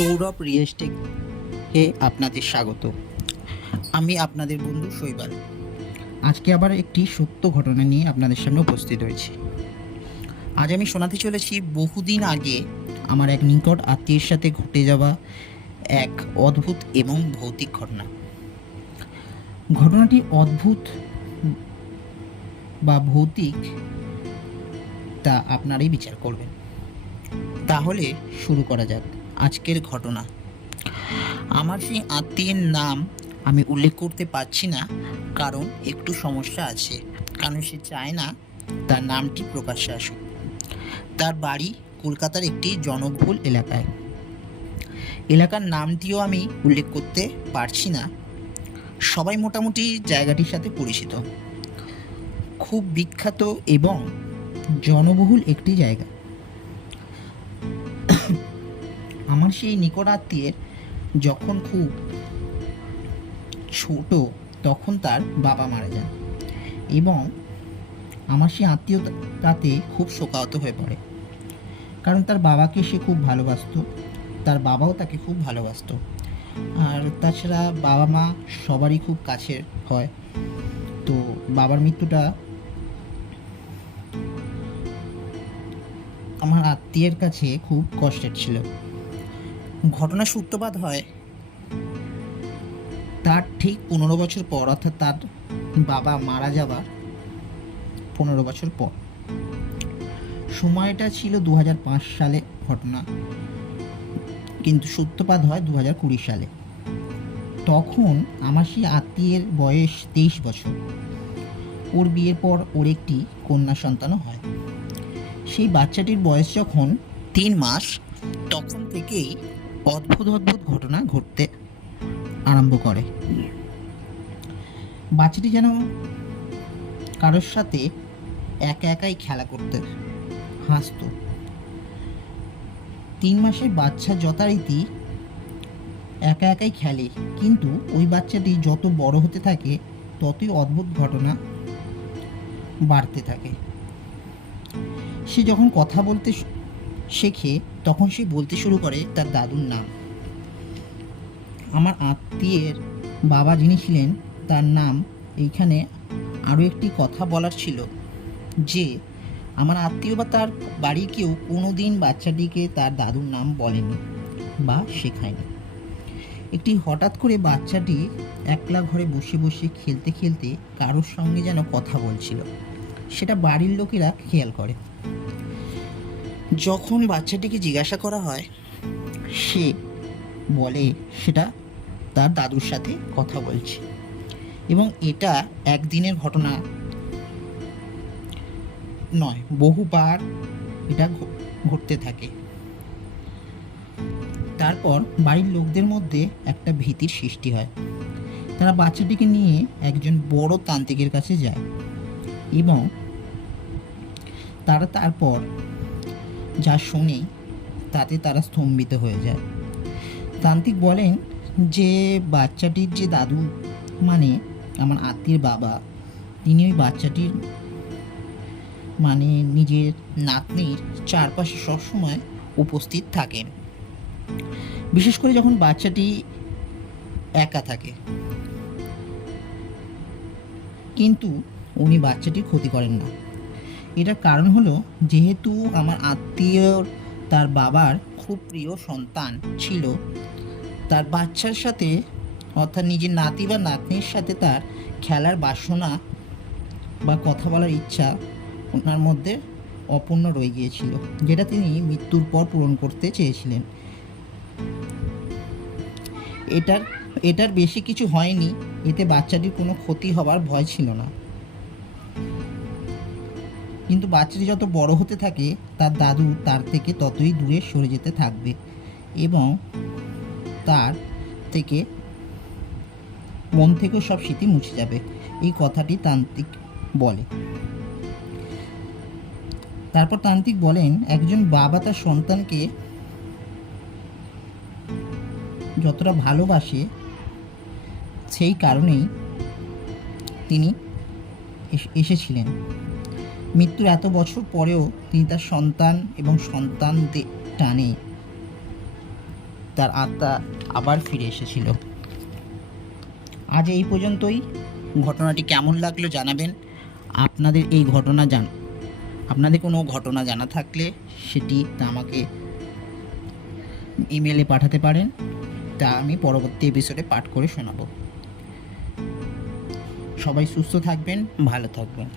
Sourav real এস্টেটে আপনাদের স্বাগত। আমি আপনাদের বন্ধু শৈবাল। আজকে আবার একটি সত্য ঘটনা নিয়ে আপনাদের সামনে উপস্থিত হয়েছি। আজ আমি শোনাতে চলেছি বহুদিন আগে আমার এক নিকট আত্মীয়ের সাথে ঘটে যাওয়া এক অদ্ভুত এবং ভৌতিক ঘটনা। ঘটনাটি অদ্ভুত বা ভৌতিক তা আপনারাই বিচার করবেন। তাহলে শুরু করা যাক আজকের ঘটনা। আমার সেই আত্মীয়ের নাম আমি উল্লেখ করতে পারছি না, কারণ একটু সমস্যা আছে, কারণ সে চায় না তার নামটি প্রকাশ্যে আসুক। তার বাড়ি কলকাতার একটি জনবহুল এলাকায়। এলাকার নামটিও আমি উল্লেখ করতে পারছি না। সবাই মোটামুটি জায়গাটির সাথে পরিচিত। খুব বিখ্যাত এবং জনবহুল একটি জায়গা। আমার সেই নিকট আত্মীয়ের যখন খুব ছোট তখন তার বাবা মারা যান এবং আমার সেই আত্মীয় তাতে খুব শোকাহত হয়ে পড়ে, কারণ তার বাবাকে সে খুব ভালোবাসতো, তার বাবাও তাকে খুব ভালোবাসতো। আর তাছাড়া বাবা মা সবারই খুব কাছের হয়। তো বাবার মৃত্যুটা আমার আত্মীয়ের কাছে খুব কষ্টের ছিল। ঘটনা সূত্রপাত হয় তার ঠিক 15 বছর পর, অর্থাৎ তার বাবা মারা যাবার 15 বছর পর। সময়টা ছিল 2005 সালে ঘটনা, কিন্তু সূত্রপাত হয় 2020 সালে। তখন আমার সেই আত্মীয়ের বয়স 23 বছর। ওর বিয়ের পর ওর একটি কন্যা সন্তানও হয়। সেই বাচ্চাটির বয়স যখন 3 মাস, তখন থেকেই অদ্ভুত অদ্ভুত ঘটনা ঘটতে আরম্ভ করে। বাচ্চাটি যেন কারোর সাথে একা একাই খেলা করতে, হাসতো। 3 মাসের বাচ্চা যথারীতি একা একাই খেলে, কিন্তু ওই বাচ্চাটি যত বড় হতে থাকে ততই অদ্ভুত ঘটনা বাড়তে থাকে। সে যখন কথা বলতে শেখে তখন সে বলতে শুরু করে তার দাদুর নাম। আমার আত্মীয়ের বাবা যিনি ছিলেন তার নাম, এইখানে আরও একটি কথা বলার ছিল যে আমার আত্মীয় বা তার বাড়ির কেউ কোনো দিন বাচ্চাটিকে তার দাদুর নাম বলেনি বা শেখায়নি। একটি হঠাৎ করে বাচ্চাটি একলা ঘরে বসে বসে খেলতে খেলতে কারোর সঙ্গে যেন কথা বলছিল, সেটা বাড়ির লোকেরা খেয়াল করে। যখন বাচ্চাটিকে জিজ্ঞাসা করা হয়, সে বলে সেটা তার দাদুর সাথে কথা বলছে। এবং এটা একদিনের ঘটনা নয়, বহুবার এটা ঘটতে থাকে। তারপর বাড়ির লোকদের মধ্যে একটা ভীতির সৃষ্টি হয়। তারা বাচ্চাটিকে নিয়ে একজন বড় তান্ত্রিকের কাছে যায় এবং তারা তারপর যা শোনে তাতে তারা স্তম্ভিত হয়ে যায়। তান্ত্রিক বলেন যে বাচ্চাটির যে দাদু, মানে আমার আত্মীয়ের বাবা, তিনি ওই বাচ্চাটির মানে নিজের নাতনির চারপাশে সবসময় উপস্থিত থাকেন, বিশেষ করে যখন বাচ্চাটি একা থাকে। কিন্তু উনি বাচ্চাটির ক্ষতি করেন না। এটার কারণ হলো, যেহেতু আমার আত্মীয়র তার বাবার খুব প্রিয় সন্তান ছিল, তার বাচ্চার সাথে অর্থাৎ নিজের নাতি বা নাতনির সাথে তার খেলার বাসনা বা কথা বলার ইচ্ছা ওনার মধ্যে অপূর্ণ রয়ে গিয়েছিল, যেটা তিনি মৃত্যুর পর পূরণ করতে চেয়েছিলেন। এটার বেশি কিছু হয়নি, এতে বাচ্চাটির কোনো ক্ষতি হবার ভয় ছিল না। কিন্তু বাচ্চাটি যত বড় হতে থাকে তার দাদু তার থেকে ততই দূরে সরে যেতে থাকবে এবং তার থেকে মন থেকেও সব স্মৃতি মুছে যাবে, এই কথাটি তান্ত্রিক বলে। তারপর তান্ত্রিক বলেন, একজন বাবা তার সন্তানকে যতটা ভালোবাসে সেই কারণেই তিনি এসেছিলেন। মৃত্যুর এত বছর পরেও তিনি তার সন্তান এবং সন্তানদের টানে তার আত্মা আবার ফিরে এসেছিল। আজ এই পর্যন্তই। ঘটনাটি কেমন লাগলো জানাবেন। আপনাদের এই ঘটনা আপনাদের কোনো ঘটনা জানা থাকলে সেটি আমাকে ইমেলে পাঠাতে পারেন, তা আমি পরবর্তী এপিসোডে পাঠ করে শোনাবো। সবাই সুস্থ থাকবেন, ভালো থাকবেন।